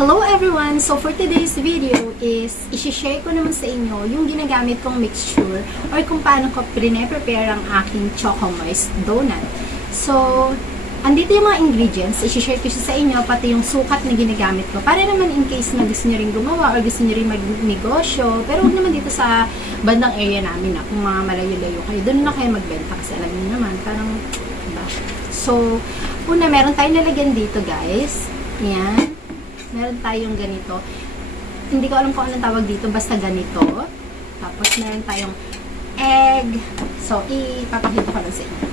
Hello everyone! So for today's video is isi-share ko naman sa inyo yung ginagamit kong mixture or kung paano ko prepare ang aking Choco Moist donut. So, andito yung mga ingredients, isi-share ko siya sa inyo, pati yung sukat na ginagamit ko. Para naman in case na gusto nyo rin gumawa or gusto nyo rin magnegosyo, pero huwag naman dito sa bandang area namin na kung mga malayo-layo kayo, doon na kayo magbenta kasi alam nyo naman, parang, diba? So, una, meron tayong lalagyan dito guys. Yan. Meron tayong ganito. Hindi ko alam kung anong tawag dito, basta ganito. Tapos meron tayong egg. So, ipapakita ko lang sa inyo.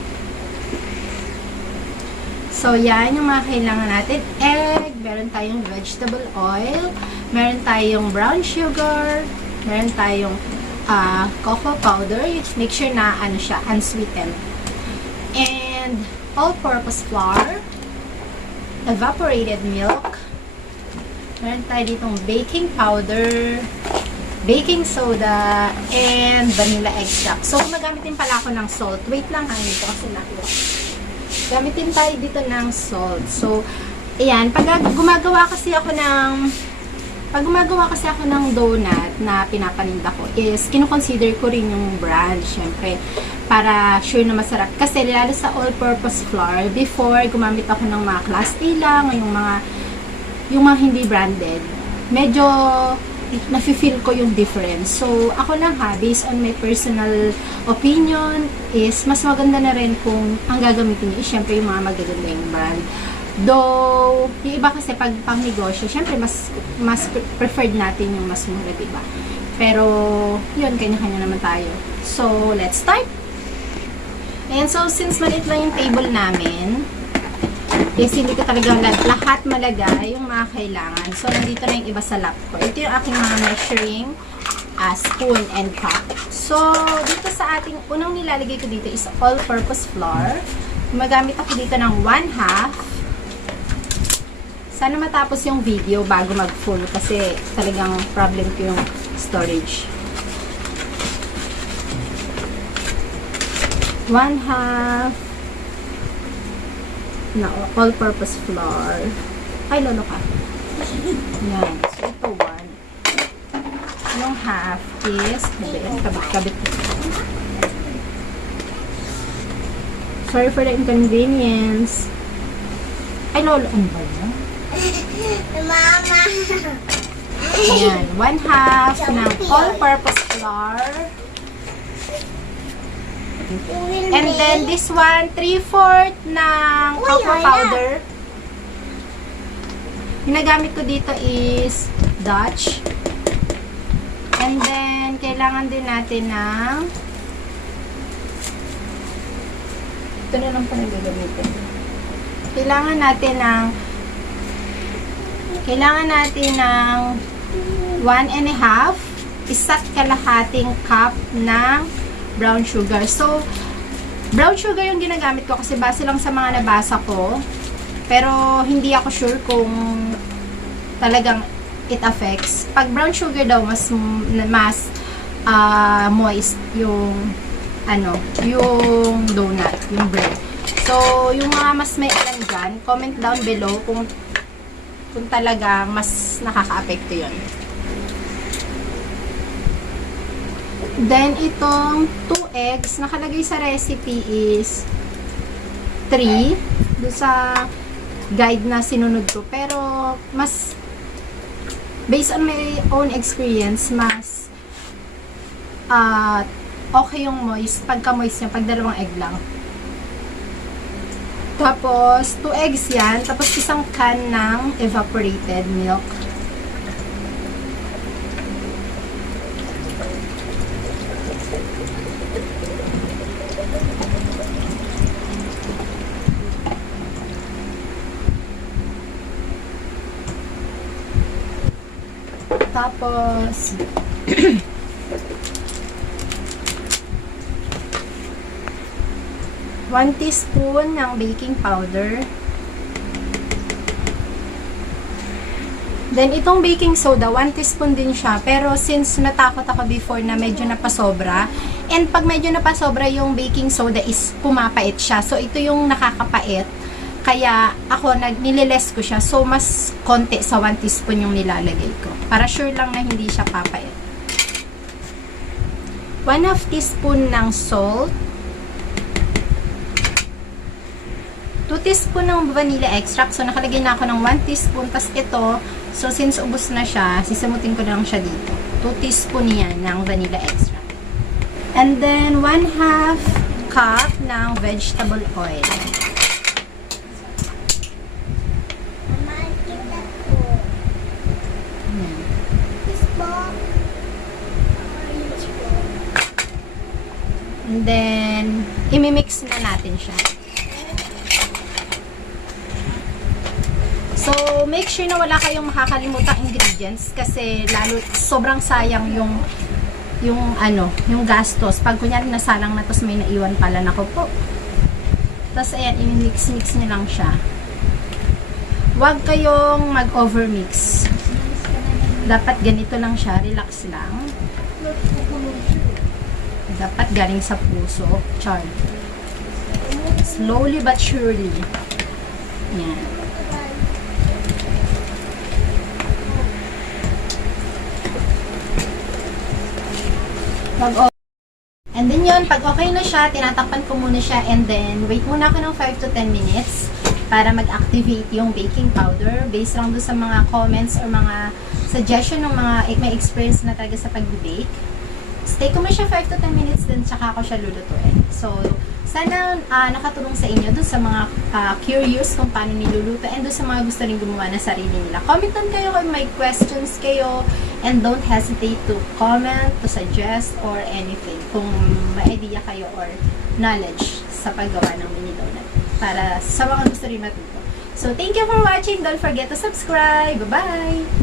So, yan yung mga kailangan natin. Egg, meron tayong vegetable oil, meron tayong brown sugar, meron tayong cocoa powder. Make sure na ano siya, unsweetened. And all-purpose flour, evaporated milk, meron tayo ditong baking powder, baking soda, and vanilla extract. So, magamitin pala ako ng salt. Wait lang, dito kasi nakuha. Gamitin tayo dito ng salt. So, ayan, pag gumagawa kasi ako ng donut na pinapaninda ko is kinukonsider ko rin yung brand, syempre, para sure na masarap. Kasi lalo sa all-purpose flour, before gumamit ako ng mga class A lang, yung mga hindi branded, medyo nafe-feel ko yung difference. So, ako lang based on my personal opinion, is mas maganda na rin kung ang gagamitin niyo is syempre yung mga magaganda yung brand. Though, yung iba kasi pag pang negosyo, syempre mas preferred natin yung mas mura, diba? Pero, yun, kanya-kanya naman tayo. So, let's start! And so, since maliit lang yung table namin, is hindi ko talaga lahat malagay yung mga kailangan. So, nandito na yung iba sa lap ko. Ito yung aking mga measuring spoon and cup. So, dito sa ating unang nilalagay ko dito is all-purpose flour. Magamit ako dito ng 1/2. Sana matapos yung video bago mag-full kasi talagang problem ko yung storage. 1/2 na all-purpose flour. Ay, lolo ka. Yan. So, ito 1. Yung half is, kabit. Sorry for the inconvenience. Ay, lolo. Ano ba yan? Mama! Yan. 1/2 ng all-purpose flour. And then, this one, 3/4 ng cocoa powder. Ginagamit ko dito is Dutch. And then, kailangan din natin ng ito na lang pa nagagamitin. Kailangan natin ng 1/2 isa't kalahating cup ng brown sugar. So, brown sugar yung ginagamit ko kasi base lang sa mga nabasa ko. Pero, hindi ako sure kung talagang it affects. Pag brown sugar daw, mas moist yung yung donut, yung bread. So, yung mga mas may alam dyan, comment down below kung talaga mas nakaka-apekto yun. Then, itong 2 eggs, nakalagay sa recipe is 3. Doon sa guide na sinunod ko. Pero, mas, based on my own experience, mas okay yung moist. Pagka-moist niya, pag 2 egg lang. Tapos, 2 eggs yan. Tapos, isang can ng evaporated milk. Tapos, 1 teaspoon ng baking powder. Then, itong baking soda, 1 teaspoon din siya. Pero, since natakot ako before na medyo napasobra, and pag medyo napasobra yung baking soda is pumapait siya. So, ito yung nakakapait. Kaya ako nililes ko siya. So mas konti sa 1 teaspoon yung nilalagay ko. Para sure lang na hindi siya papayat. 1/2 teaspoon ng salt. 2 teaspoon ng vanilla extract. So nakalagay na ako ng 1 teaspoon. Tapos ito, so since ubos na siya, sisimutin ko na lang siya dito. 2 teaspoon yan ng vanilla extract. And then 1/2 cup ng vegetable oil. Mama, kita ko. Ayan. This ball. Orange ball. And then, imimix na natin siya. So, make sure na wala kayong makakalimutang ingredients kasi lalo sobrang sayang yung gastos. Pag kunyari nasalang na tapos may naiwan pala na po. Tapos ayan, i-mix-mix nyo lang siya. Huwag kayong mag-overmix. Dapat ganito lang siya, relax lang. Dapat galing sa puso. Char. Slowly but surely. Yan. And then yun, pag okay na siya, tinatakpan ko muna siya and then wait muna ako ng 5 to 10 minutes para mag-activate yung baking powder based lang doon sa mga comments or mga suggestion ng mga may experience na talaga sa pag-bake. Stay ko mo siya 5 to 10 minutes then tsaka ko siya lulutuin. So, sana nakatulong sa inyo doon sa mga curious kung paano niluluto and doon sa mga gusto rin gumawa na sarili nila. Comment down kayo kung may questions kayo and don't hesitate to comment, to suggest, or anything kung may idea kayo or knowledge sa paggawa ng mini donut para sa mga gusto rin matuto. So, thank you for watching. Don't forget to subscribe. Bye-bye!